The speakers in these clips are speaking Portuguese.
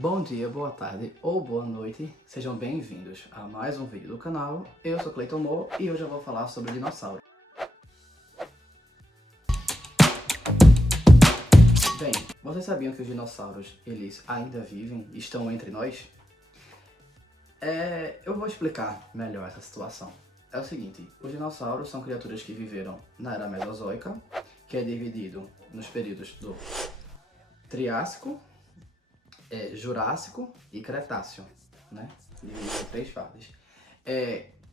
Bom dia, boa tarde ou boa noite, sejam bem-vindos a mais um vídeo do canal. Eu sou Cleiton Mo e hoje eu vou falar sobre dinossauro. Bem, vocês sabiam que os dinossauros, eles ainda vivem, estão entre nós? Eu vou explicar melhor essa situação. É o seguinte, os dinossauros são criaturas que viveram na Era Mesozoica, que é dividido nos períodos do Triássico, Jurássico e Cretáceo, né? Dividido em três fases.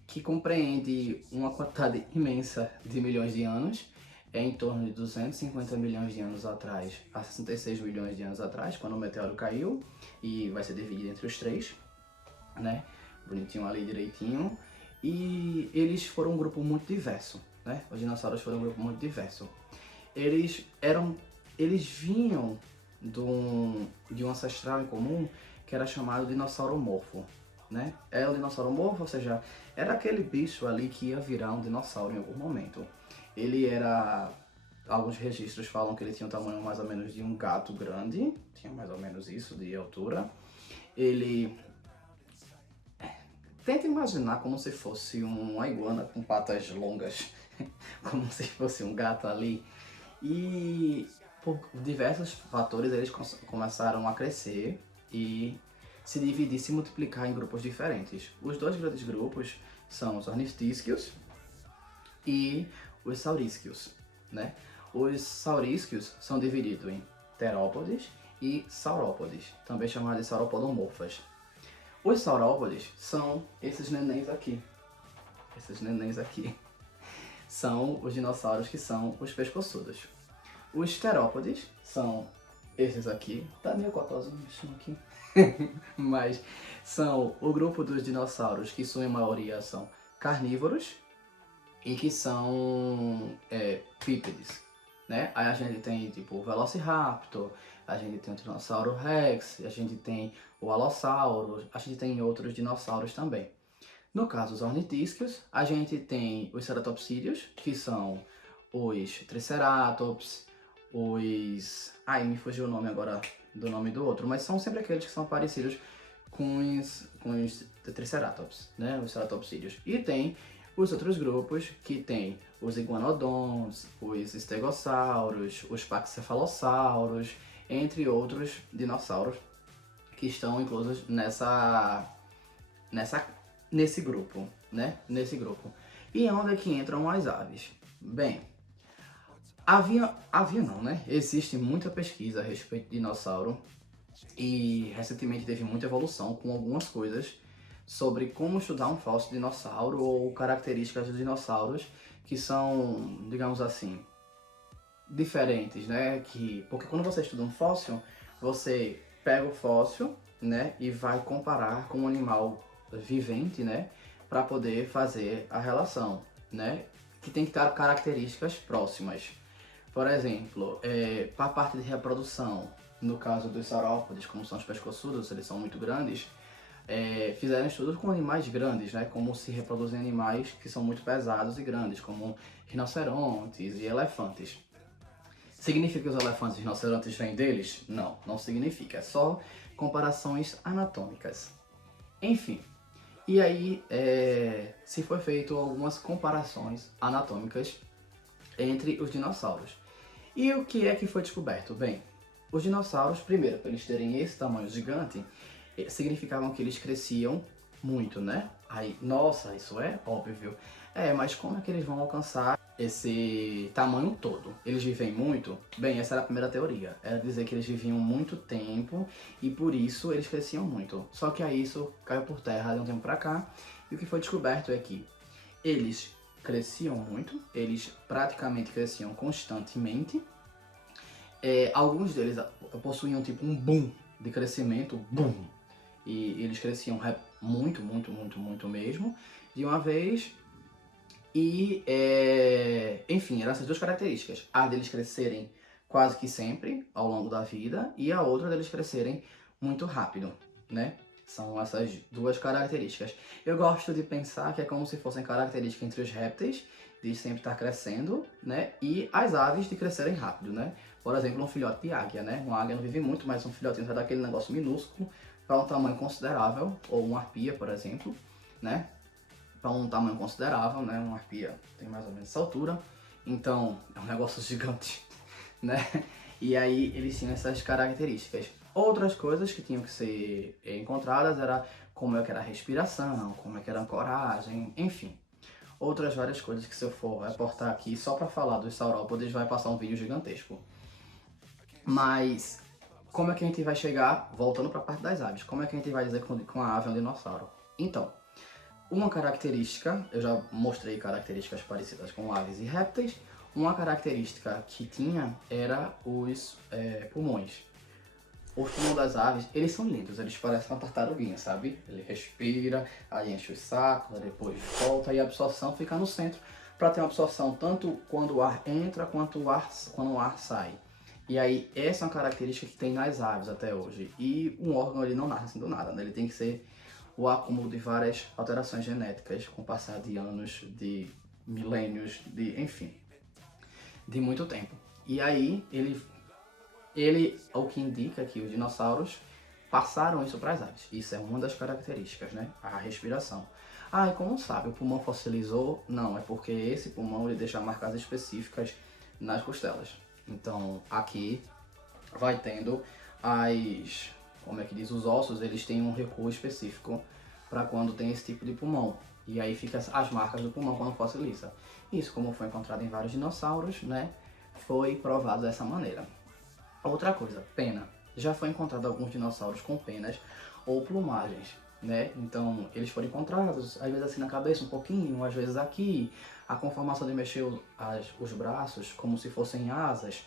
Que compreende uma quantidade imensa de milhões de anos, em torno de 250 milhões de anos atrás a 66 milhões de anos atrás, quando o meteoro caiu, e vai ser dividido entre os três, né? Bonitinho ali, direitinho. E eles foram um grupo muito diverso, né? Os dinossauros foram um grupo muito diverso. Eles vinham de um ancestral em comum que era chamado dinossauромorfo, né? É um dinossauромorfo, ou seja, era aquele bicho ali que ia virar um dinossauro em algum momento. Ele era... Alguns registros falam que ele tinha um tamanho mais ou menos de um gato grande, tinha mais ou menos isso de altura. Ele... Tenta imaginar como se fosse uma iguana com patas longas, como se fosse um gato ali. E por diversos fatores eles começaram a crescer e se dividir, se multiplicar em grupos diferentes. Os dois grandes grupos são os ornitisquios e os saurísquios, né? Os saurísquios são divididos em terópodes e saurópodes, também chamados de sauropodomorfas. Os saurópodes são esses nenéns aqui. Esses nenéns aqui são os dinossauros que são os pescoçudos. Os terópodes são esses aqui, tá meio cotosinho isso aqui, mas são o grupo dos dinossauros que, sua maioria, são carnívoros e que são bípedes, né? Aí a gente tem tipo o Velociraptor, a gente tem o Tiranossauro Rex, a gente tem o Allosaurus, a gente tem outros dinossauros também. No caso dos ornitisquios, a gente tem os ceratopsídeos, que são os Triceratops, me fugiu o nome agora do nome do outro, mas são sempre aqueles que são parecidos com os Triceratops, né? Os ceratopsídeos. E tem os outros grupos, que tem os iguanodons, os estegossauros, os paxcefalossauros, entre outros dinossauros que estão inclusos nesse grupo, né? Nesse grupo. E onde é que entram as aves? Bem, havia não, né? Existe muita pesquisa a respeito de dinossauro e recentemente teve muita evolução com algumas coisas sobre como estudar um fóssil de dinossauro ou características dos dinossauros que são, digamos assim, diferentes, né? Porque quando você estuda um fóssil, você pega o fóssil, né, e vai comparar com um animal vivente, né, para poder fazer a relação, né, que tem que ter características próximas. Por exemplo, para a parte de reprodução, no caso dos saurópodes, como são os pescoçudos, eles são muito grandes, fizeram estudos com animais grandes, né, como se reproduzem animais que são muito pesados e grandes, como rinocerontes e elefantes. Significa que os elefantes e rinocerontes vêm deles? Não, não significa, é só comparações anatômicas. Enfim, e aí se foi feito algumas comparações anatômicas entre os dinossauros. E o que é que foi descoberto? Bem, os dinossauros, primeiro, para eles terem esse tamanho gigante, significavam que eles cresciam muito, né? Aí, nossa, isso é óbvio. Mas como é que eles vão alcançar esse tamanho todo? Eles vivem muito? Bem, essa era a primeira teoria. Era dizer que eles viviam muito tempo e por isso eles cresciam muito. Só que aí isso caiu por terra de um tempo pra cá. E o que foi descoberto é que eles cresciam muito, eles praticamente cresciam constantemente. Alguns deles possuíam tipo um boom de crescimento, boom. E eles cresciam muito, muito, muito, muito mesmo, de uma vez. E, enfim, eram essas duas características. A deles crescerem quase que sempre, ao longo da vida, e a outra deles crescerem muito rápido, né? São essas duas características. Eu gosto de pensar que é como se fossem características entre os répteis, de sempre estar crescendo, né? E as aves de crescerem rápido, né? Por exemplo, um filhote de águia, né? Uma águia não vive muito, mas um filhotinho sai daquele negócio minúsculo para um tamanho considerável, ou uma arpia, por exemplo, né? Para um tamanho considerável, né? Uma arpia tem mais ou menos essa altura, então é um negócio gigante, né? E aí eles tinham essas características. Outras coisas que tinham que ser encontradas era como é que era a respiração, como é que era a ancoragem, enfim. Outras várias coisas que se eu for reportar aqui só para falar dos saurópodes vai passar um vídeo gigantesco. Mas como é que a gente vai chegar, voltando para a parte das aves, como é que a gente vai dizer com a ave é um dinossauro? Então, uma característica, eu já mostrei características parecidas com aves e répteis, uma característica que tinha era os pulmões. Os pulmões das aves, eles são lindos, eles parecem uma tartaruguinha, sabe? Ele respira, aí enche os sacos, depois volta e a absorção fica no centro para ter uma absorção tanto quando o ar entra quanto quando o ar sai. E aí, essa é uma característica que tem nas aves até hoje. E um órgão, ele não nasce assim do nada, né? Ele tem que ser o acúmulo de várias alterações genéticas com o passar de anos, de milênios, enfim, de muito tempo. E aí, o que indica que os dinossauros passaram isso para as aves. Isso é uma das características, né? A respiração. Ah, e como sabe, o pulmão fossilizou? Não, é porque esse pulmão ele deixa marcas específicas nas costelas. Então, aqui vai tendo como é que diz, os ossos, eles têm um recuo específico para quando tem esse tipo de pulmão. E aí fica as marcas do pulmão quando fossiliza. Isso, como foi encontrado em vários dinossauros, né, foi provado dessa maneira. Outra coisa, pena. Já foi encontrado alguns dinossauros com penas ou plumagens, né? Então, eles foram encontrados, às vezes assim na cabeça um pouquinho, às vezes aqui. A conformação de mexer os braços como se fossem asas.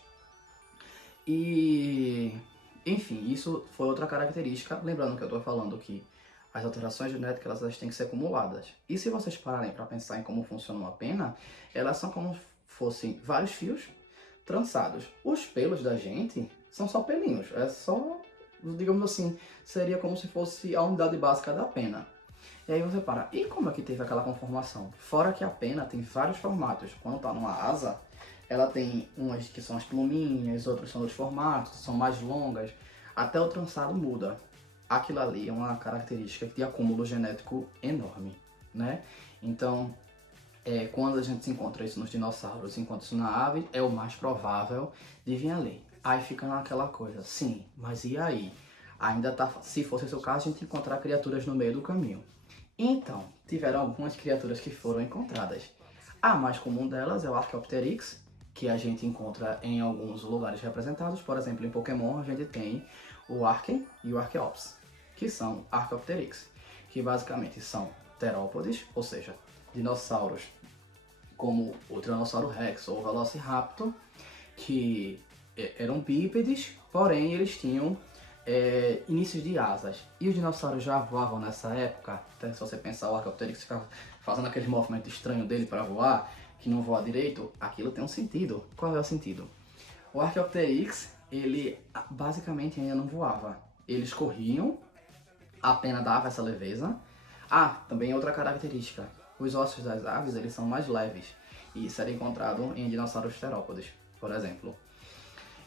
E, enfim, isso foi outra característica. Lembrando que eu estou falando que as alterações genéticas elas têm que ser acumuladas. E se vocês pararem para pensar em como funciona uma pena, elas são como fossem vários fios trançados. Os pelos da gente são só pelinhos, é só, digamos assim, seria como se fosse a unidade básica da pena. E aí você para, e como é que teve aquela conformação? Fora que a pena tem vários formatos. Quando está numa asa, ela tem umas que são as pluminhas, outras são outros formatos, são mais longas, até o trançado muda. Aquilo ali é uma característica de acúmulo genético enorme, né? Então, quando a gente se encontra isso nos dinossauros, se encontra isso na ave, é o mais provável de vir ali. Aí fica naquela coisa, sim, mas e aí? Ainda tá, se fosse esse o caso, a gente encontrar criaturas no meio do caminho. Então, tiveram algumas criaturas que foram encontradas. A mais comum delas é o Archaeopteryx, que a gente encontra em alguns lugares representados. Por exemplo, em Pokémon a gente tem o Archen e o Archeops, que são Archaeopteryx, que basicamente são terópodes, ou seja, dinossauros como o Tiranossauro Rex ou o Velociraptor, que eram bípedes, porém eles tinham inícios de asas. E os dinossauros já voavam nessa época. Até se você pensar, o Archaeopteryx ficava fazendo aquele movimento estranho dele para voar, que não voa direito, aquilo tem um sentido. Qual é o sentido? O Archaeopteryx, ele basicamente ainda não voava. Eles corriam, a pena dava essa leveza. Ah, também outra característica. Os ossos das aves, eles são mais leves. E isso era encontrado em dinossauros terópodes, por exemplo.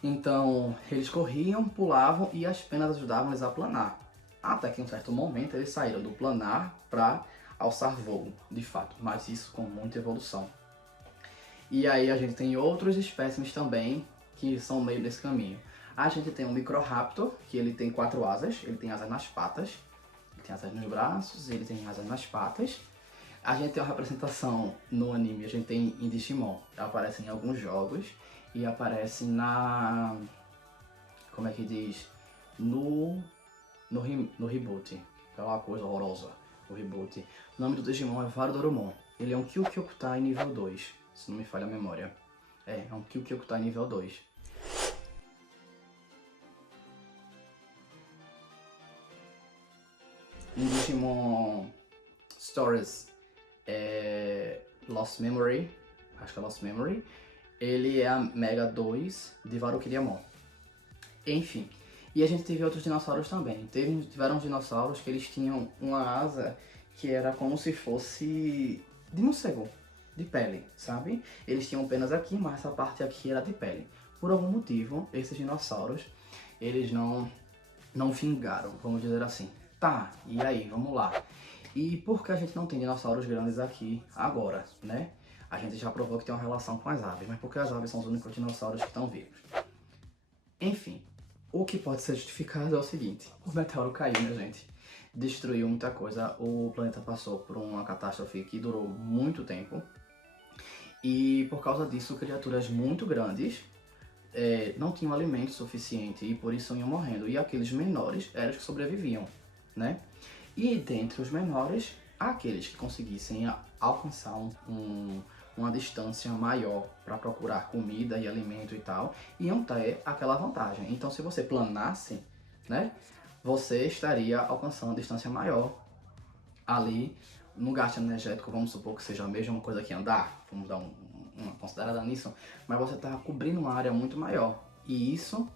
Então, eles corriam, pulavam e as penas ajudavam eles a planar. Até que em um certo momento eles saíram do planar para alçar voo, de fato, mas isso com muita evolução. E aí a gente tem outros espécimes também que são meio desse caminho. A gente tem o Microraptor, que ele tem 4 asas, ele tem asas nas patas, ele tem asas nos braços, ele tem asas nas patas. A gente tem uma representação no anime, a gente tem em Digimon, ela aparece em alguns jogos e aparece como é que diz? No reboot, é uma coisa horrorosa, o reboot. O nome do Digimon é Varadorumon, ele é um Kyukyokutai nível 2, se não me falha a memória. É um Kyukyokutai nível 2. Em Digimon Stories Lost Memory, acho que é Lost Memory, ele é a Mega 2 de Varukiryamon. Enfim, e a gente teve outros dinossauros também. Tiveram dinossauros que eles tinham uma asa que era como se fosse de morcego, de pele, sabe? Eles tinham penas aqui, mas essa parte aqui era de pele. por algum motivo, esses dinossauros, eles não vingaram, vamos dizer assim. Tá, e aí, vamos lá. E por que a gente não tem dinossauros grandes aqui agora, né? A gente já provou que tem uma relação com as aves, mas por que as aves são os únicos dinossauros que estão vivos? Enfim, o que pode ser justificado é o seguinte: o meteoro caiu, minha gente, destruiu muita coisa, o planeta passou por uma catástrofe que durou muito tempo, e por causa disso, criaturas muito grandes não tinham alimento suficiente e por isso iam morrendo, e aqueles menores eram os que sobreviviam, né? E dentre os menores, aqueles que conseguissem alcançar uma distância maior para procurar comida e alimento e tal, iam ter aquela vantagem. Então, se você planasse, né, você estaria alcançando uma distância maior ali no gasto energético. Vamos supor que seja a mesma coisa que andar, vamos dar uma considerada nisso, mas você está cobrindo uma área muito maior, e isso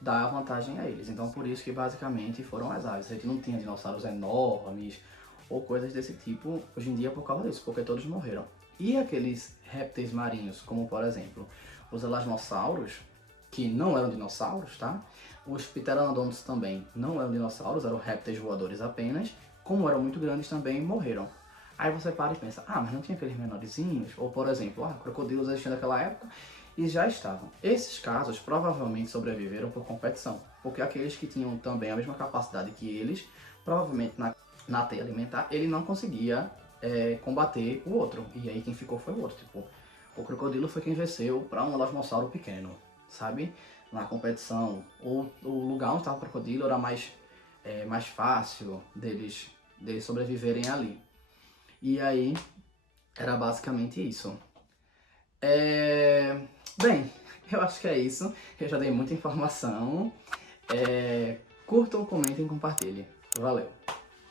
dá vantagem a eles. Então, por isso que basicamente foram as aves. A gente não tinha dinossauros enormes ou coisas desse tipo hoje em dia por causa disso, porque todos morreram. E aqueles répteis marinhos, como por exemplo os elasmossauros, que não eram dinossauros, tá? Os pteranodontos também não eram dinossauros, eram répteis voadores apenas. Como eram muito grandes também, morreram. Aí você para e pensa, mas não tinha aqueles menorzinhos? Ou por exemplo, crocodilos existiam naquela época e já estavam. Esses casos provavelmente sobreviveram por competição, porque aqueles que tinham também a mesma capacidade que eles, provavelmente na teia alimentar, ele não conseguia combater o outro. E aí quem ficou foi o outro. Tipo, o crocodilo foi quem venceu para um elasmossauro pequeno, sabe? Na competição. O lugar onde estava o crocodilo era mais fácil deles sobreviverem ali. E aí era basicamente isso. Bem, eu acho que é isso. Eu já dei muita informação. Curtam, comentem e compartilhem. Valeu!